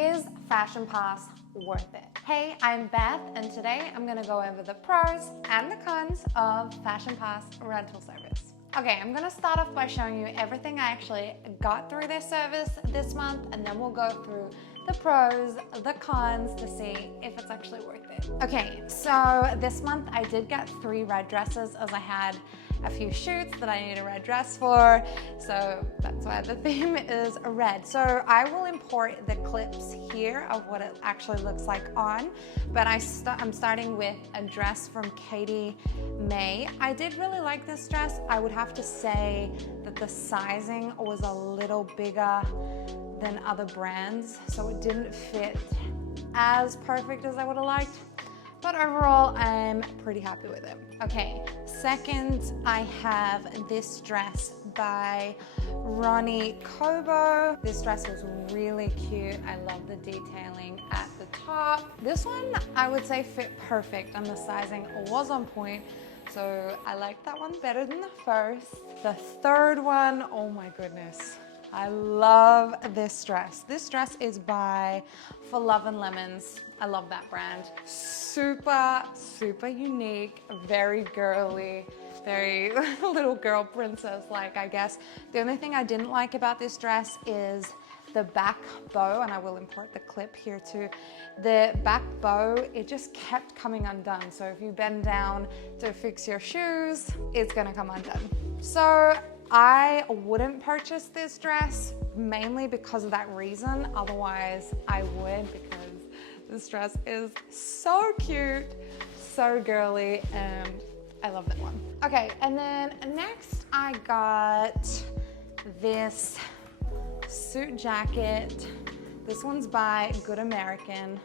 Is Fashionpass worth it? Hey, I'm Beth, and today I'm gonna go over the pros and the cons of Fashionpass rental service. Okay, I'm gonna start off by showing you everything I actually got through their service this month, and then we'll go through the pros, the cons to see if it's actually worth it. Okay, so this month I did get 3 red dresses as I had a few shoots that I need a red dress for, so that's why the theme is red. So I will import the clips here of what it actually looks like on, but I'm starting with a dress from Katie May. I did really like this dress. I would have to say that the sizing was a little bigger than other brands, so it didn't fit as perfect as I would have liked. But overall, I'm pretty happy with it. Okay, second, I have this dress by Ronnie Kobo. This dress was really cute. I love the detailing at the top. This one, I would say fit perfect, and the sizing was on point. So I like that one better than the first. The third one, oh my goodness. I love this dress. This dress is by For Love and Lemons. I love that brand. Super, super unique, very girly, very little girl princess-like, I guess. The only thing I didn't like about this dress is the back bow, and I will import the clip here too. The back bow, it just kept coming undone. So if you bend down to fix your shoes, it's gonna come undone. So I wouldn't purchase this dress mainly because of that reason. Otherwise, I would, because this dress is so cute, so girly, and I love that one. Okay, and then next I got this suit jacket. This one's by Good American,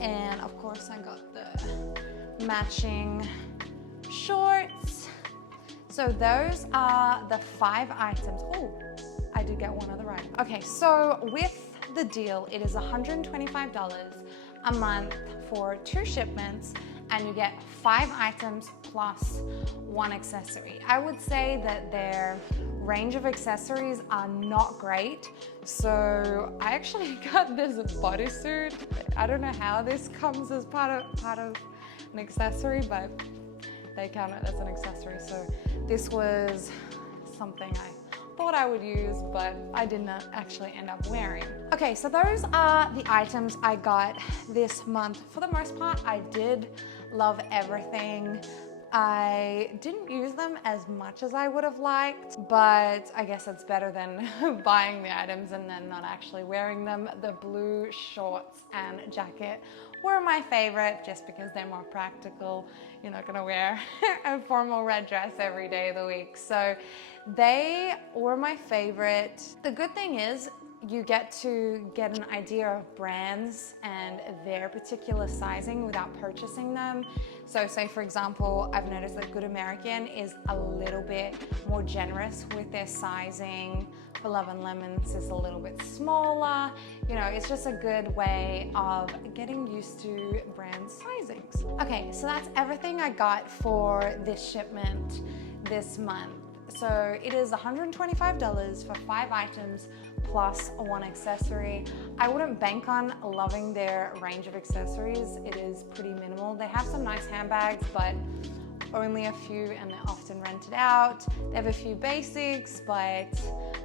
and of course I got the matching shorts. So those are the 5 items. Oh, I did get one other item. Okay, so with the deal, it is $125 a month for 2 shipments, and you get 5 items plus 1 accessory. I would say that their range of accessories are not great. So I actually got this bodysuit. I don't know how this comes as part of an accessory, but they count it as an accessory. So this was something I thought I would use, but I didn't actually end up wearing. Okay, so those are the items I got this month. For the most part, I did love everything. I didn't use them as much as I would have liked, but I guess it's better than buying the items and then not actually wearing them. The blue shorts and jacket were my favorite just because they're more practical. You're not gonna wear a formal red dress every day of the week. So they were my favorite. The good thing is you get to get an idea of brands and their particular sizing without purchasing them. So say for example, I've noticed that Good American is a little bit more generous with their sizing. For Love and Lemons is a little bit smaller. You know, it's just a good way of getting used to brand sizings. Okay, so that's everything I got for this shipment this month. So it is $125 for 5 items plus 1 accessory. I wouldn't bank on loving their range of accessories. It is pretty minimal. They have some nice handbags, but only a few, and they're often rented out. They have a few basics, but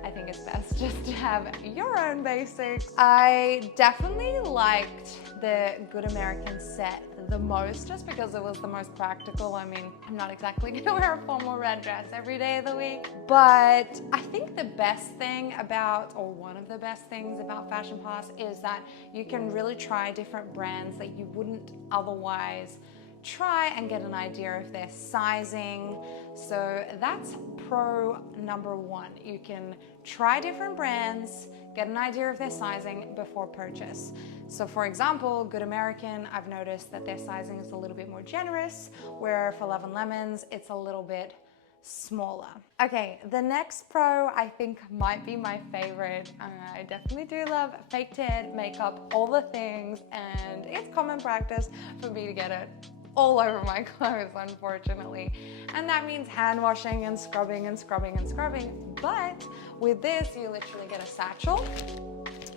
I think it's best just to have your own basics. I definitely liked the Good American set the most just because it was the most practical. I mean, I'm not exactly gonna wear a formal red dress every day of the week, but I think the best thing about, or one of the best things about Fashionpass is that you can really try different brands that you wouldn't otherwise try and get an idea of their sizing. So that's pro number 1. You can try different brands, get an idea of their sizing before purchase. So for example, Good American, I've noticed that their sizing is a little bit more generous, where for Love and Lemons, it's a little bit smaller. Okay, the next pro I think might be my favorite. I definitely do love fake tan, makeup, all the things, and it's common practice for me to get it all over my clothes, unfortunately. And that means hand washing and scrubbing and scrubbing and scrubbing. But with this, you literally get a satchel.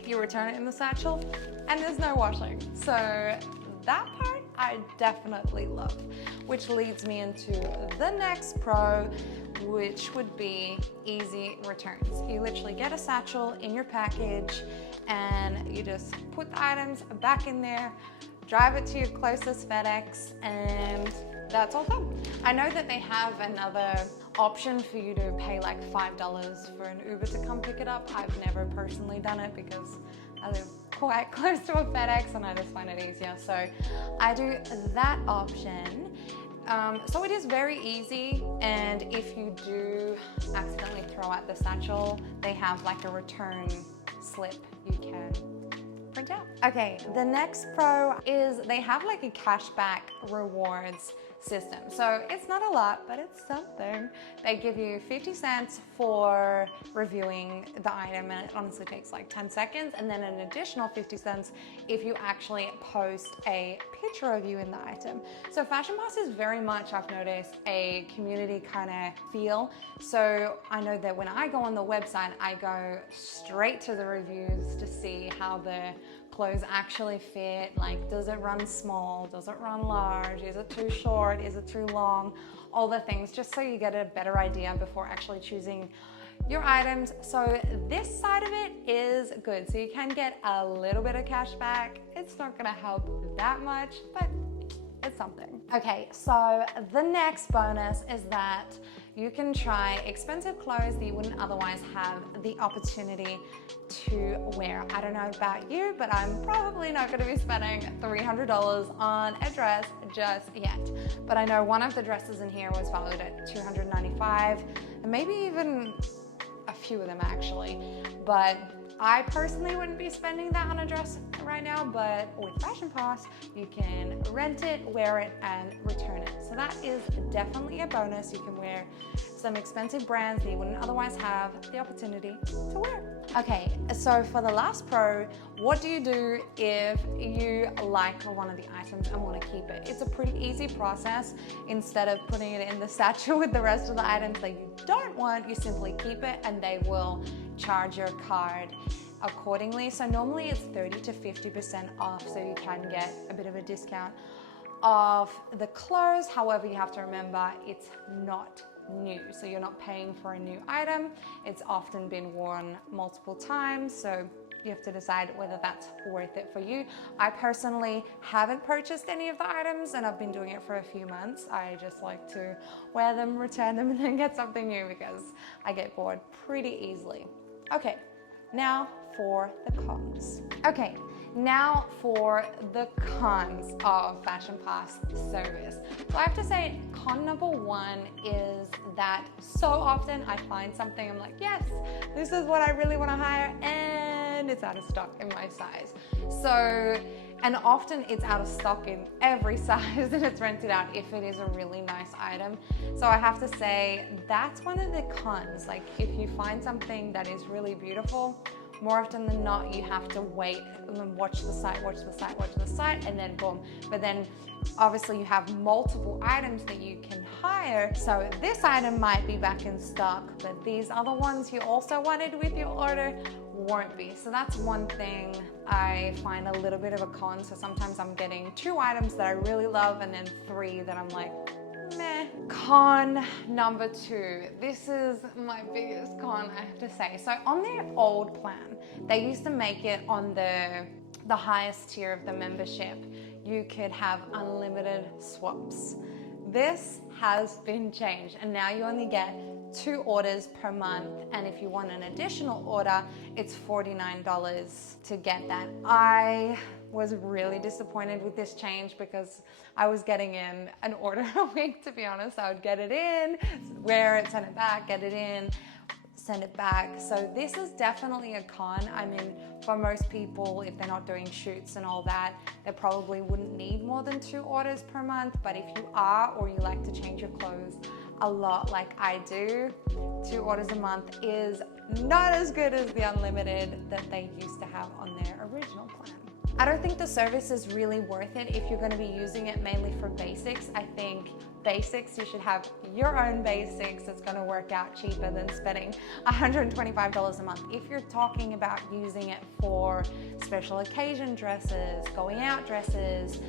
you return it in the satchel, and there's no washing. So that part I definitely love, which leads me into the next pro, which would be easy returns. You literally get a satchel in your package and you just put the items back in there, drive it to your closest FedEx, and that's all done. I know that they have another option for you to pay like $5 for an Uber to come pick it up. I've never personally done it because I live quite close to a FedEx and I just find it easier. So I do that option. So it is very easy, and if you do accidentally throw out the satchel, they have like a return slip you can print out. Okay, the next pro is they have like a cashback rewards system. So it's not a lot, but it's something. They give you 50 cents for reviewing the item, and it honestly takes like 10 seconds, and then an additional 50 cents if you actually post a picture of you in the item. So Fashionpass is very much, I've noticed, a community kind of feel. So I know that when I go on the website, I go straight to the reviews to see how the clothes actually fit. Like, does it run small? Does it run large? Is it too short? Is it too long? All the things, just so you get a better idea before actually choosing your items. So this side of it is good. So you can get a little bit of cash back. It's not gonna help that much, but it's something. Okay, so the next bonus is that you can try expensive clothes that you wouldn't otherwise have the opportunity to wear. I don't know about you, but I'm probably not going to be spending $300 on a dress just yet. But I know one of the dresses in here was valued at $295, and maybe even a few of them actually. But I personally wouldn't be spending that on a dress right now, but with Fashionpass, you can rent it, wear it, and return it. So that is definitely a bonus. You can wear some expensive brands that you wouldn't otherwise have the opportunity to wear. Okay, so for the last pro, what do you do if you like one of the items and want to keep it? It's a pretty easy process. Instead of putting it in the satchel with the rest of the items that you don't want, you simply keep it and they will charge your card accordingly. So normally it's 30 to 50% off, so you can get a bit of a discount of the clothes. However, you have to remember it's not new, so you're not paying for a new item. It's often been worn multiple times, so you have to decide whether that's worth it for you. I personally haven't purchased any of the items, and I've been doing it for a few months. I just like to wear them, return them, and then get something new because I get bored pretty easily. Okay, now for the cons. Okay, now for the cons of Fashionpass service. So I have to say, con number one is that so often I find something, I'm like, yes, this is what I really want to hire, and it's out of stock in my size. So, and often it's out of stock in every size and it's rented out if it is a really nice item. So I have to say, that's one of the cons. Like, if you find something that is really beautiful, more often than not, you have to wait and then watch the site, and then boom. But then obviously you have multiple items that you can hire. So this item might be back in stock, but these other ones you also wanted with your order won't be. So that's one thing I find a little bit of a con. So sometimes I'm getting 2 items that I really love and then 3 that I'm like, meh. Con number 2. This is my biggest con, I have to say. So on their old plan, they used to make it on the highest tier of the membership, you could have unlimited swaps. This has been changed, and now you only get 2 orders per month, and if you want an additional order, it's $49 to get that. I was really disappointed with this change because I was getting in an order a week, to be honest. I would get it in, wear it, send it back, get it in, send it back. So this is definitely a con. I mean, for most people, if they're not doing shoots and all that, they probably wouldn't need more than 2 orders per month. But if you are, or you like to change your clothes a lot like I do, 2 orders a month is not as good as the unlimited that they used to have on their original plan. I don't think the service is really worth it if you're going to be using it mainly for basics. I think basics. You should have your own basics. It's going to work out cheaper than spending $125 a month. If you're talking about using it for special occasion dresses, going out dresses,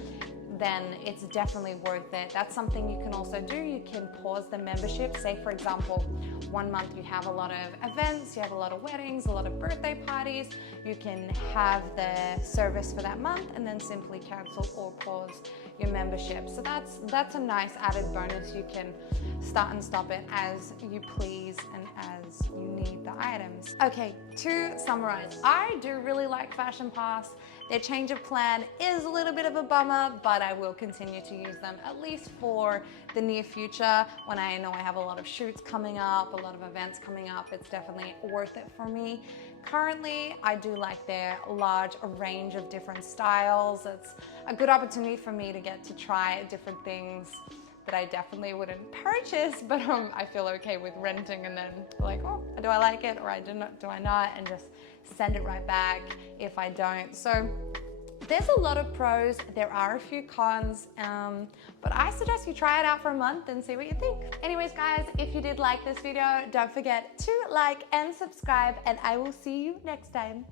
then it's definitely worth it. That's something you can also do. You can pause the membership. Say, for example, 1 month you have a lot of events, you have a lot of weddings, a lot of birthday parties. You can have the service for that month and then simply cancel or pause your membership. So that's a nice added bonus. You can start and stop it as you please and as you need the items. Okay, to summarize, I do really like Fashionpass. Their change of plan is a little bit of a bummer, but I will continue to use them at least for the near future. When I know I have a lot of shoots coming up, a lot of events coming up, it's definitely worth it for me. Currently, I do like their large range of different styles. It's a good opportunity for me to get to try different things that I definitely wouldn't purchase, but I feel okay with renting and then like, oh, do I like it or do I not, and just send it right back if I don't. So there's a lot of pros, there are a few cons, but I suggest you try it out for a month and see what you think. Anyways guys, if you did like this video, don't forget to like and subscribe, and I will see you next time.